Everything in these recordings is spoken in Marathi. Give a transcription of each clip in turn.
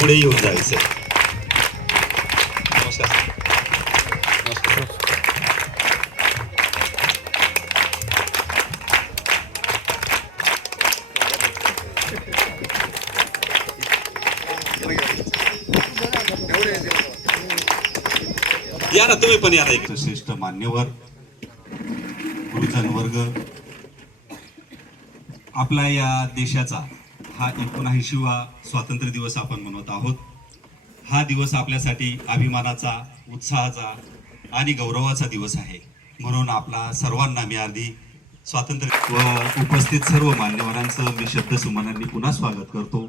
पुढे येऊन जायचं. नमस्कार. नमस्कार. या ना तुम्ही पण या ना. एक श्रेष्ठ मान्यवर गुरुजन वर्ग, आपला या देशाचा हा 79वा स्वातंत्र्य दिवस आपण मनवत आहोत. हा दिवस आपल्यासाठी अभिमानाचा, उत्साहाचा आणि गौरवाचा दिवस आहे. म्हणून आपला सर्वांना मी आधी स्वातंत्र्य व उपस्थित सर्व मान्यवरांचं मी शब्दसुमनांनी पुन्हा स्वागत करतो.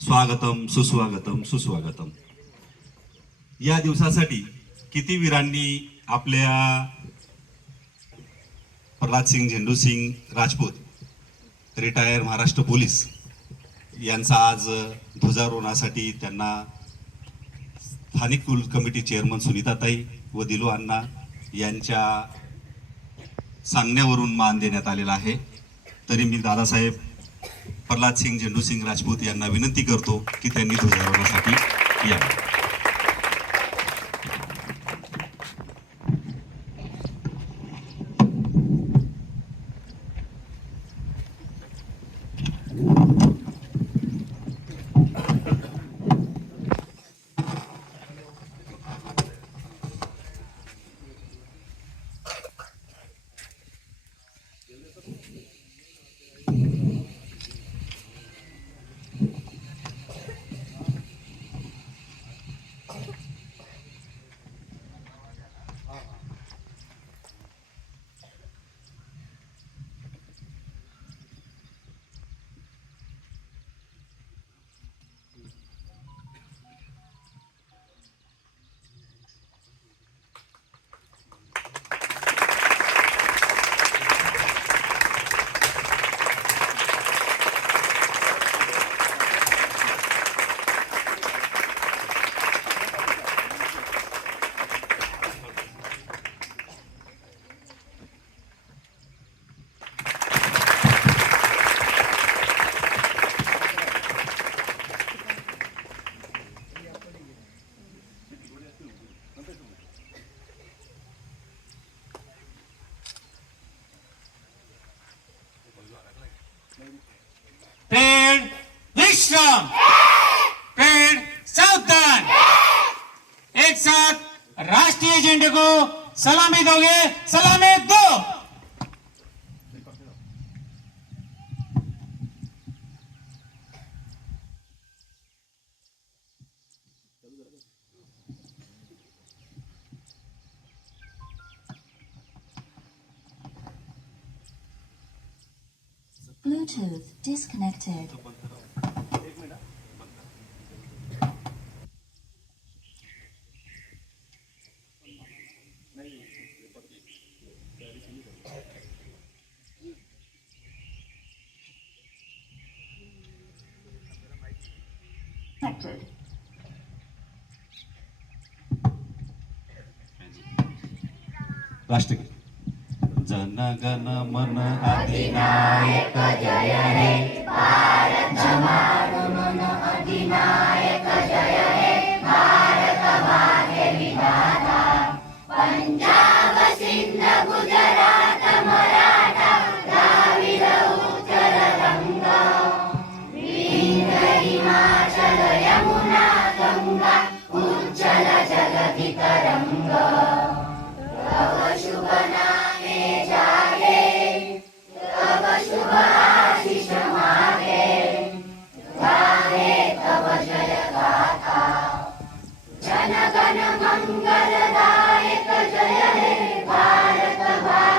स्वागतम, सुस्वागतम, सुस्वागतम. या दिवसासाठी किती वीरांनी आपल्या प्रल्हाद सिंग, झेंडू सिंग राजपूत, रिटायर महाराष्ट्र पोलीस यांचा आज ध्वजारोहणासाठी त्यांना स्थानिक टूल कमिटी चेअरमन सुनीताताई व दिलू अण्णा यांच्या सांगण्यावरून मान देण्यात आलेला आहे. तरी मी दादासाहेब प्रल्हाद सिंग, झेंडू सिंग राजपूत यांना विनंती करतो की त्यांनी ध्वजारोहणासाठी यावे. पेड़ विश्राम, पेड़ सावधान. एक साथ राष्ट्रीय झंडे को सलामी दोगे? सलामी दो. Bluetooth disconnected. Connected. राष्ट्रगीत. जन गण मन अधिनायक जय हे भारत. मन अधिनायक जय हे भारत भाग्य विधाता. पंजाब सिंध गुजरात मराठा द्राविड उत्कल गंगा. विंध्य हिमाचल यमुना गंगा उज्जल जगति तरंगा. तव शुभ नामे जागे, तव शुभ आशीष मागे. गाहे तव जय गाथा. जन गण मंगलदायक जय हे भारत भाग्य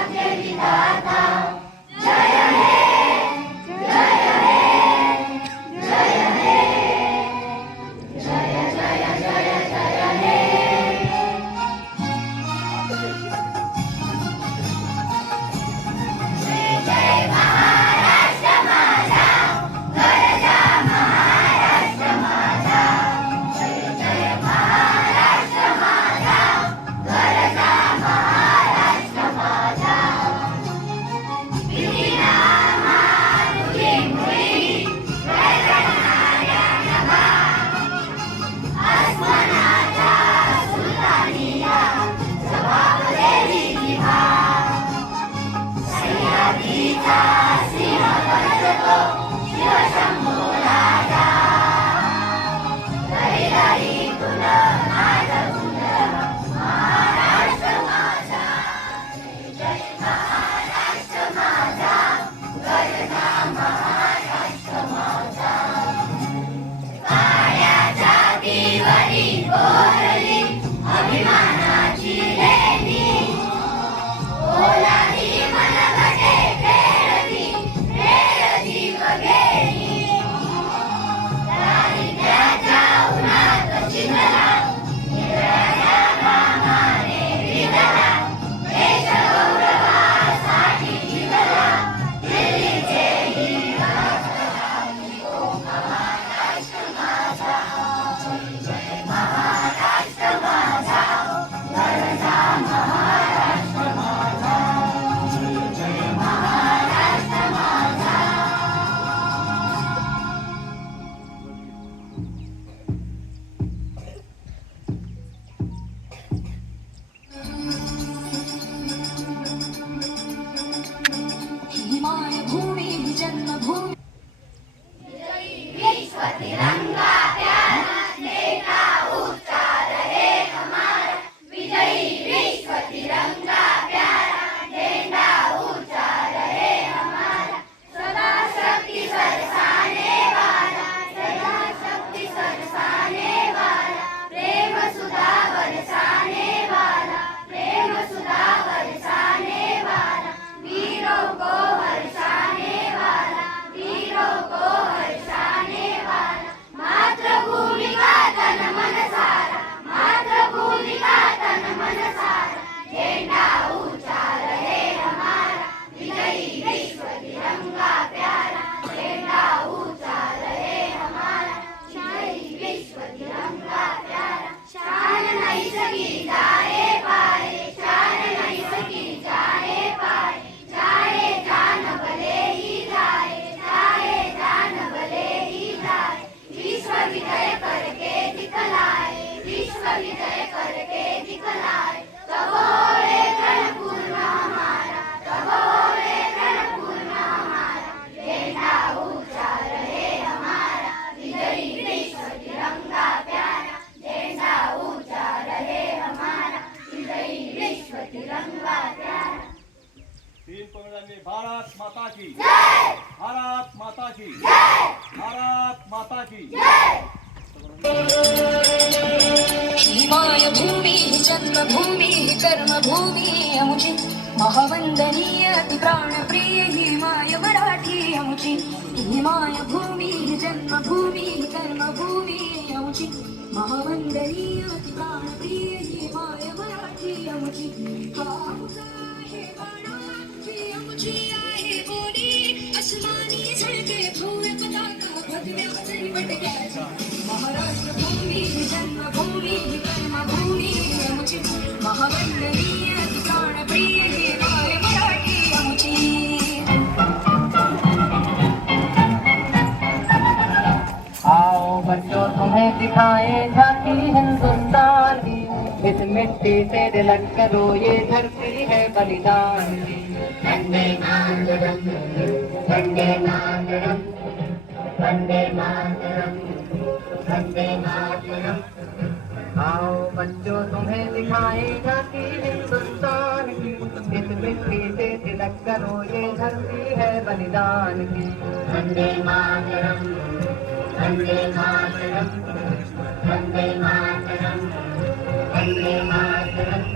ही मायभूमी ही जन्मभूमी विश्व तिरंगा प्यारा झंडा ऊंचा रहे हमारा विजयी विश्व तिरंगा प्यारा झंडा ऊंचा रहे हमारा सदा शक्ति बरसाने वाला सदा शक्ति बरसाने वाला प्रेम सुधा बरसाने वाला प्रेम सुधा बरसाने वाला वीरों को हर्षाने वाला वीरों को हर्षाने वाला मातृभूमि का तन मन सारा मातृभूमि का तन मन सारा झंडा ऊंचा रहे हमारा विजयी विश्व तिरंगा प्यारा झंडा ऊंचा रहे हमारा विजयी विश्व तिरंगा प्यारा शान नहीं सकी जाए पाए शान नहीं सकी जाए पाए जाए जान भले ही जाए जाए जान भले ही जाए विश्व विजय करके दिखलाए विश्व विजय करके दिखलाए तब होए रणपूर्ण हमारा तब होए रणपूर्ण हमारा झंडा ऊंचा रहे हमारा विजयी विश्व तिरंगा प्यारा झंडा ऊंचा रहे हमारा विजयी विश्व तिरंगा प्यारा तीन पंगडांनी भारत माता की जय भारत माता की जय भारत माता की ही मायभूमी ही जन्मभूमी ही कर्मभूमी आमची महावंदनीय ती प्राणप्रिय ही माय मराठी आमची ही मायभूमी ही जन्मभूमी ही कर्मभूमी आमची महावंदनीय ती प्राणप्रिय ही माय मराठी आमची हा आमचा आहे बाणा ही आमची आहे बोली अस्मानी झळके भव्य पताका भगव्या चरवटक्याची महाराष्ट्र भूमी ही जन्मभूमी ही कर्मभूमी आमची महावंदनीय ती प्राणप्रिय ही माय मराठी आमची आओ बच्चों तुम्हें दिखाए झांकी हिंदुस्तान की इस मिट्टी से तिलक करो ये धरती है बलिदान की वंदे मातरम वंदे मातरम वंदे मातरम वंदे मातरम आओ बच्चों तुम्हें दिखाए झांकी हिंदुस्तान की इस मिट्टी से तिलक करो ये धरती है बलिदान की वंदे मातरम वंदे मातरम वंदे मातरम वंदे मातरम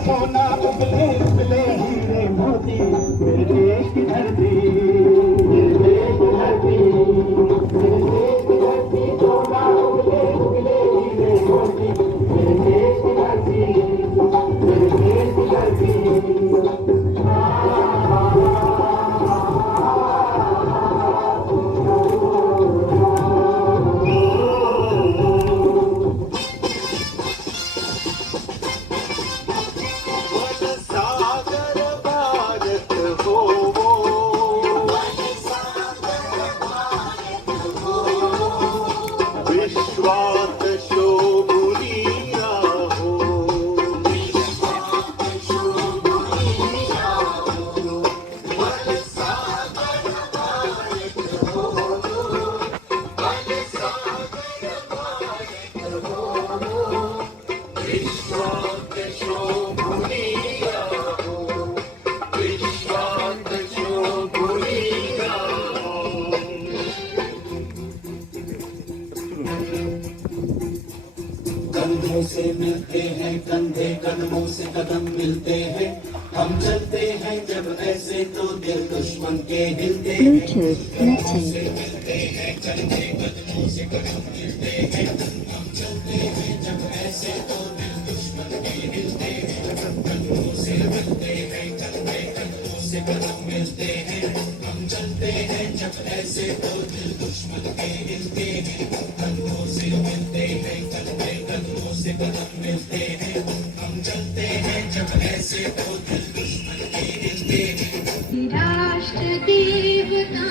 सोना उगले उगले हीरे मोती मेरे देश की धरती मेरे देश की धरती मेरे देश की धरती सोना उगले उगले हीरे मोती मेरे देश की धरती मेरे देश की धरती कदम मिलते हैं, हम चलते हैं जब ऐसे तो दिल दुश्मन के हिलते हैं। Bluetooth connecting. मिलते हैं चलते कदमों से कदम मिलते हैं, हम चलते हैं जब ऐसे तो दिल दुश्मन के हिलते हैं। कदमों से मिलते हैं चलते कदमों से कदम मिलते हैं, हम चलते हैं जब ऐसे तो दिल दुश्मन के हिलते हैं। कदमों से मिलते हैं चलते कदमों से कदम मिलते हैं, हम चलते हैं जब ऐसे तो दिल दुश्मन के हिलते हैं। राष्ट्र देवता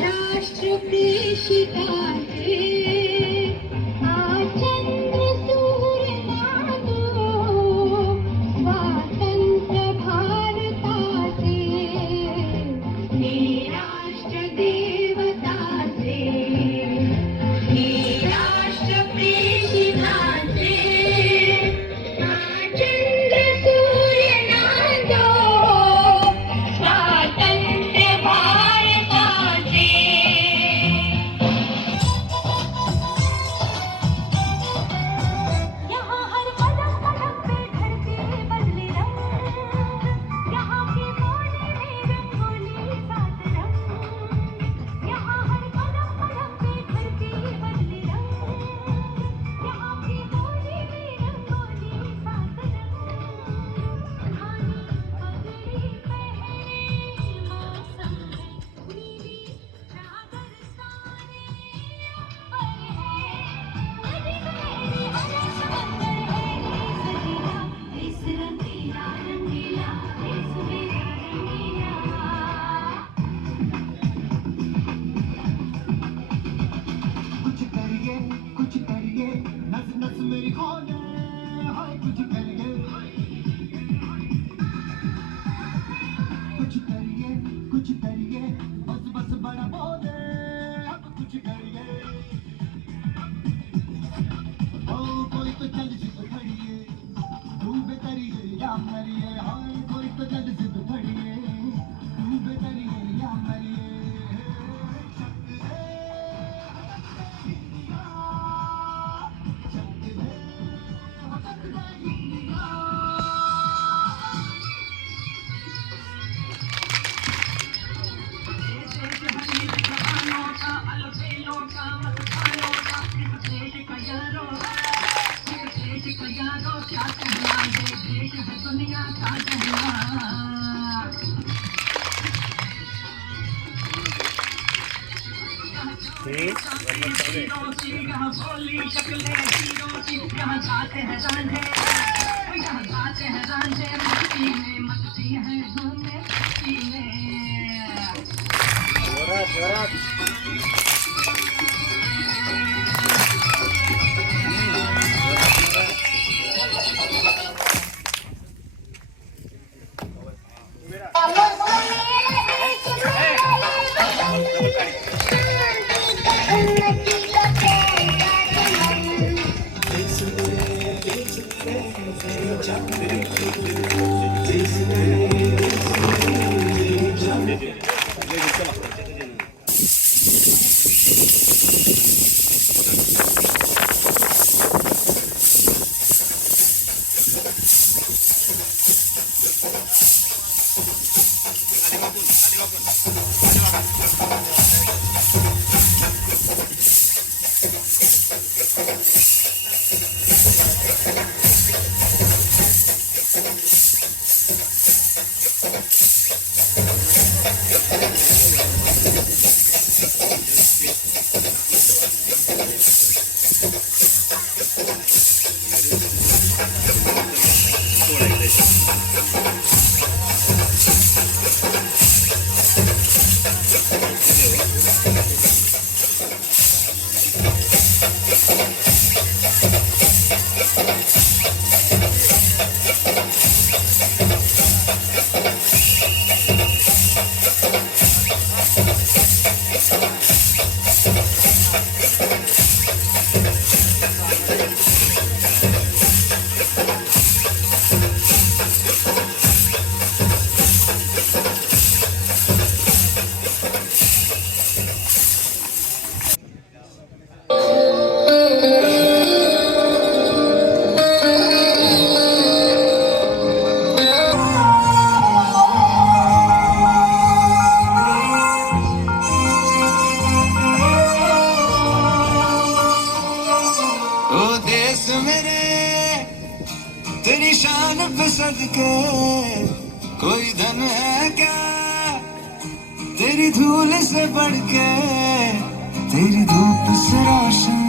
राष्ट्र प्रेषिता चंद्र सूर्य नादो स्वातंत्र भारताचे राष्ट्र देवता राष्ट्र प्रेषिता चंद्र सूर्य नादो स्वातंत्र्य भारताचे यहाँ हर कदम कदम पे धरती बदले रंग यहाँ की बोली में रंगोली सात रंग यहाँ हर कदम कदम पे धरती बदले रंग यहाँ की बोली में रंगोली सात रंग धानी पगड़ी पहने मौसम है नीली चादर ताने ऊपर है नदी मेरी हरा समंदर है सजीला इस रंगीला रंगीला इस मेरा रंगीला कुछ करिए नस नस मेरी खोले, हाय कुछ करिए बस बस बड़ा बोले, अब कुछ करिए। ओ कोई तो चल जिद खड़िए, डूबे तरिए या मरिए, हाय कोई तो चल जिद खड़िए, डूबे तरिए या मरिए। शान पे सदके कोई धन है क्या, तेरी धूल से बढ़ के, तेरी धूप से रोशन,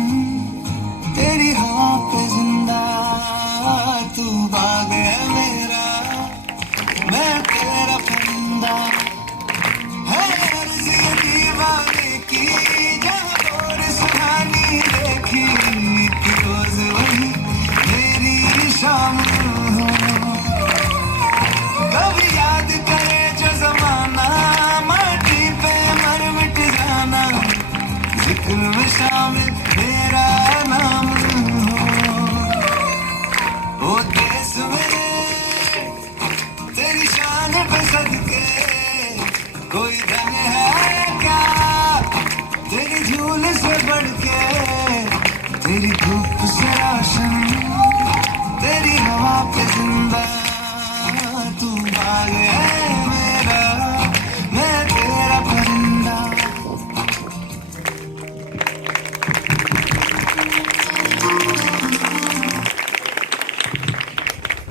तेरी हवा पे जिंदा, तू बाग है मेरा, मैं तेरा परिंदा, है अर्ज़ ये दीवाने की, जहाँ और सुहानी देखी, एक रोज वही मेरी शाम हो, कभी याद करे जो जमाना, माटी पे मर मिट जाना, जिक्र में शामिल मेरा नाम हो। ओ देश में तेरी शान पे सदके कोई धन है क्या, तेरी झूल से बढ़ के, तेरी धूप से रोशन, तेरी हवा पे जिंदा, तू बाग है मेरा, मैं तेरा परिंदा।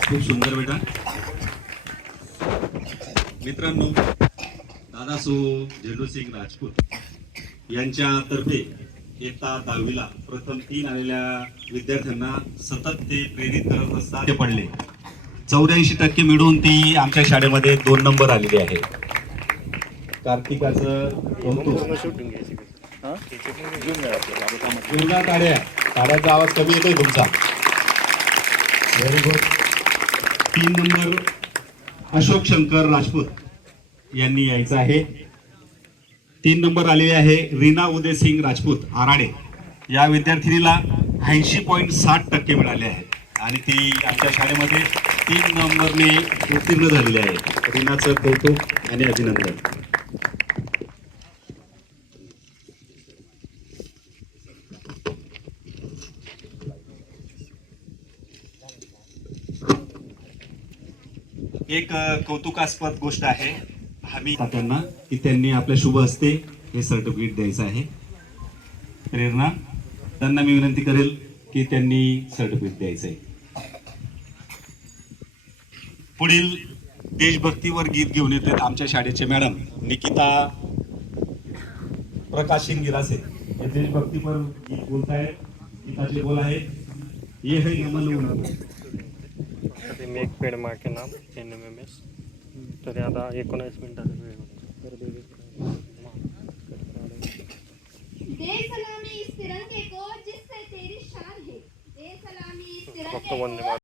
खूप सुंदर बेटा. मित्रांनो, दादासो झेंडूसिंग राजपूत यांच्यातर्फे इयत्ता 10वीला प्रथम 3 आलेल्या विद्यार्थ्यांना सतत ते प्रेरित करत असतात. ते पडले 84% मिळून ती आमच्या शाळेमध्ये 2 नंबर आलेली आहे. कार्तिकाचं कौतुक. जोरदार टाळ्या. टाळ्याचा आवाज कमी येतोय तुमचा. Very good. 3 number Ashok Shankar Rajput यांनी यायचं आहे. 3 नंबर आलेले आहे रीना उदयसिंग राजपूत आराडे. या विद्यार्थिनीला 80.60% मिळाले आहेत आणि ती आमच्या शाळेमध्ये 3 नंबरने उत्तीर्ण झालेली आहे. रीनाचं कौतुक आणि अभिनंदन. एक कौतुकास्पद गोष्ट आहे आम्ही त्यांना की त्यांनी आपल्या शुभ हस्ते हे सर्टिफिकेट द्यायचं आहे. प्रेरणा त्यांना मी विनंती करेल की त्यांनी सर्टिफिकेट द्यायचं आहे. पुढील देशभक्तीवर गीत घेऊन येत आहेत आमच्या शाळेचे मॅडम निकिता प्रकाशिन गिरासे. हे देशभक्तीपर गीत बोलत आहेत. गीताचे बोल आहे ये है नमन. मेक पेड मार्के नाम NMMS. तर आता 19 मिनिटाचा वेळ होता. दे सलामी इस तिरंगे को जिससे तेरी शान है, दे सलामी इस फक्त तिरंगे वंदे को